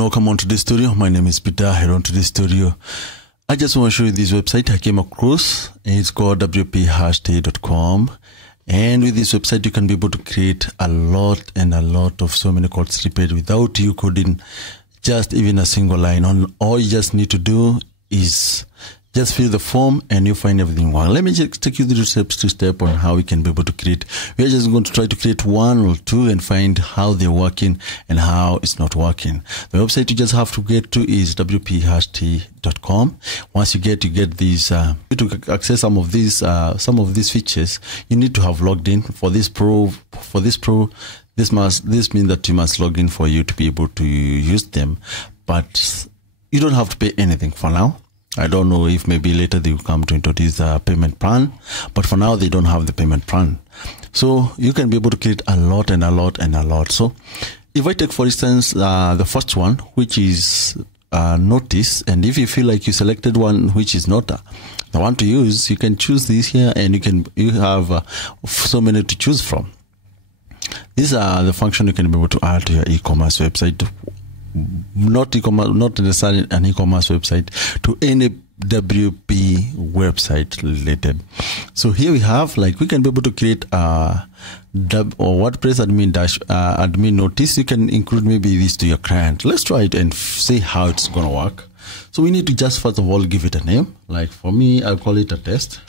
and welcome on to this studio. My name is Peter. Head on to this studio. I just want to show you this website I came across. It's called wphashtag.com. And with this website, you can be able to create a lot of so many code snippets without you coding just even a single line. All you just need to do is just fill the form and you find everything wrong. Let me just take you through step on how we can be able to create. We're just going to try to create one or two and find how they're working and how it's not working. The website you just have to get to is wphashtag.com. Once you get these, to access some of these features, you need to have logged in. For this means that you must log in for you to be able to use them. But you don't have to pay anything for now. I don't know if maybe later they will come to introduce a payment plan, but for now they don't have the payment plan. So you can be able to create a lot. So if I take, for instance, the first one, which is notice, and if you feel like you selected one which is not the one to use, you can choose this here, and you have so many to choose from. These are the function you can be able to add to your e-commerce website. Not necessarily an e-commerce website, to any WP website related. So here we have, like, we can be able to create a WordPress admin notice. You can include maybe this to your client. Let's try it and see how it's gonna work. So we need to just first of all give it a name. Like for me, I'll call it a test,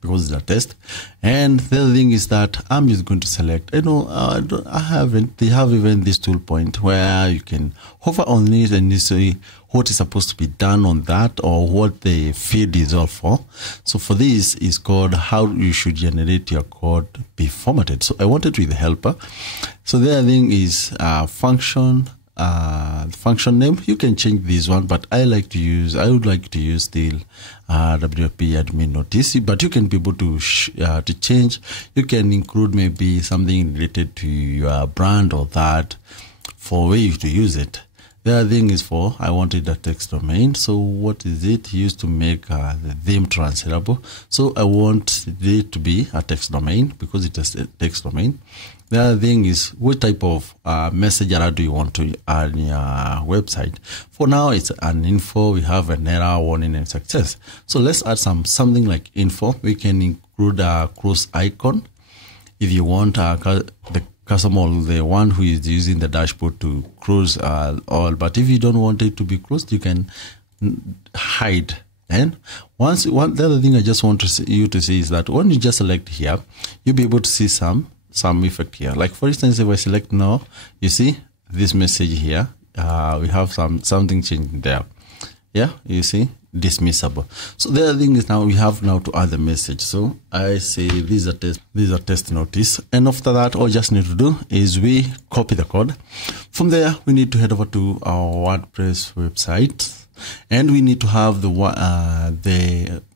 because it's a test. And the other thing is that I'm just going to select, they have even this tool point where you can hover on it and you see what is supposed to be done on that, or what the field is all for. So for this is called how you should generate your code be formatted. So I want it with the helper. So the other thing is function name. You can change this one, but I would like to use still WP admin notice, but you can be able to change. You can include maybe something related to your brand or that for where you to use it. The other thing is I wanted a text domain. So what is it used to make the theme transferable? So I want it to be a text domain because it is a text domain. The other thing is what type of message error do you want to add in your website? For now, it's an info. We have an error, warning, and success. So let's add something like info. We can include a cross icon if you want the customer, the one who is using the dashboard, to close all. But if you don't want it to be closed, you can hide. And the other thing I just want you to see is that when you just select here, you'll be able to see some effect here. Like for instance, if I select now, you see this message here. We have something changing there. Yeah, you see, dismissible. So the other thing is now we have to add the message. So I say these are test notice, and after that, all you just need to do is we copy the code. From there, we need to head over to our WordPress website, and we need to have the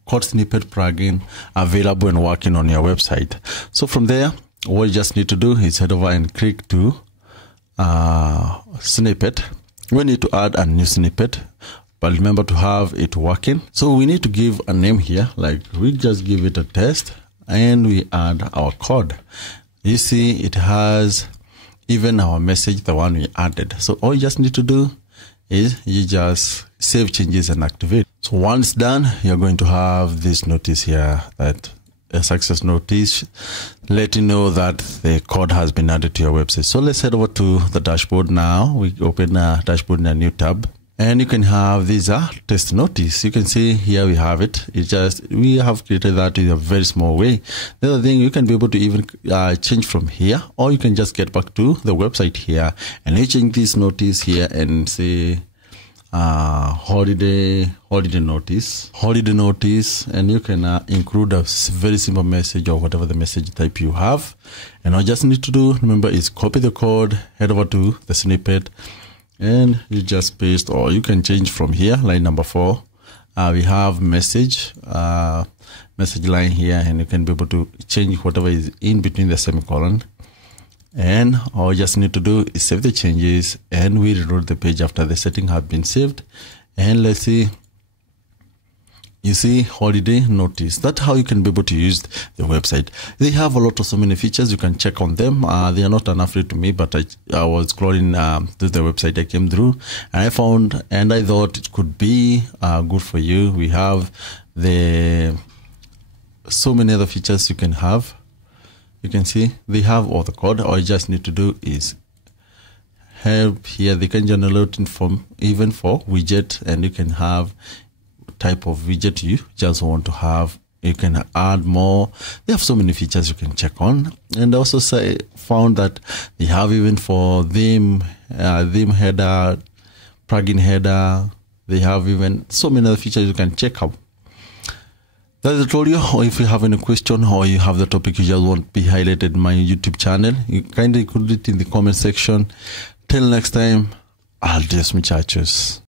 code snippet plugin available and working on your website. So from there, what you just need to do is head over and click to snippet. We need to add a new snippet, but remember to have it working. So we need to give a name here, like we just give it a test, and we add our code. You see it has even our message, the one we added. So all you just need to do is you just save changes and activate. So once done, you're going to have this notice here, that a success notice, let you know that the code has been added to your website. So let's head over to the dashboard now. We open a dashboard in a new tab, and you can have these test notice. You can see here we have it. We have created that in a very small way. The other thing, you can be able to even change from here, or you can just get back to the website here and you change this notice here and say holiday notice, and you can include a very simple message or whatever the message type you have. And all you just need to do, remember, is copy the code, head over to the snippet, and you just paste, or you can change from here. Line number 4, we have message line here, and you can be able to change whatever is in between the semicolon. And all you just need to do is save the changes, and we reload the page after the setting have been saved. And let's see You see, holiday notice. That's how you can be able to use the website. They have a lot of so many features. You can check on them. They are not an affiliate to me, but I was scrolling to the website I came through, and I found, and I thought it could be good for you. We have so many other features you can have. You can see they have all the code. All you just need to do is help here. They can generate inform even for widget, and you can have type of widget you just want to have. You can add more. They have so many features you can check on. And also found that they have even for theme header, plugin header. They have even so many other features you can check out. As I told you, or if you have any question or you have the topic you just want to be highlighted in my YouTube channel, you kindly include it in the comment section. Till next time, I'll just muchachos.